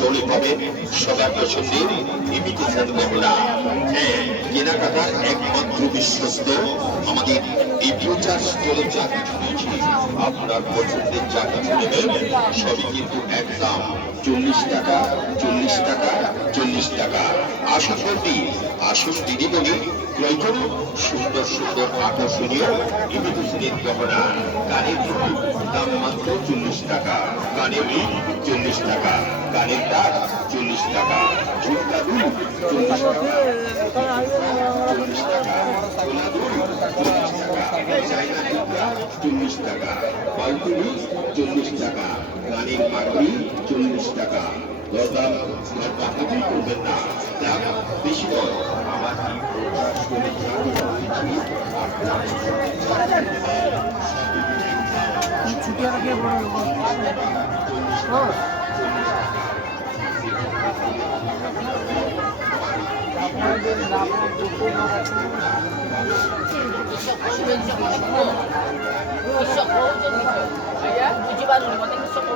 স্থলে পাবেন সবার পছন্দের ইমিটেশন গহনা। হ্যাঁ, কেনাকাটার একমাত্র বিশ্বস্ত আমাদের এই ফিউচার স্টোরে যা কিছু রয়েছে, আপনার পছন্দের যা কিছু নেবেন সবই কিন্তু একদম 40 টাকা, 40 টাকা, 40 টাকা। আসুন বলবি, আসুন দিদি বলি, ক্রয় করুন সুন্দর সুন্দর আকর্ষণীয় ইমিটেশনের গহনা। কানের দুল দাম মাত্র 40 টাকা, কানের রিং 40 টাকা, কানের দাগ 40 টাকা, ঝুমকা দুল 40 টাকা, 40 টাকা, গোলা দুল 40 টাকা, চাইনা ঝুমকা 40 টাকা, বালতুলি 40 টাকা, কানের পাগড়ি 40 টাকা। দরদাম দামাদামি করবেন না, দাম বেশি নয়। আমার এই প্রচার করে জানিয়ে দিচ্ছি আপনার ছুটিয়া রাখে বড় আপনাদের নাম Isok ko, ayan, tujuan mo, mating isok ko.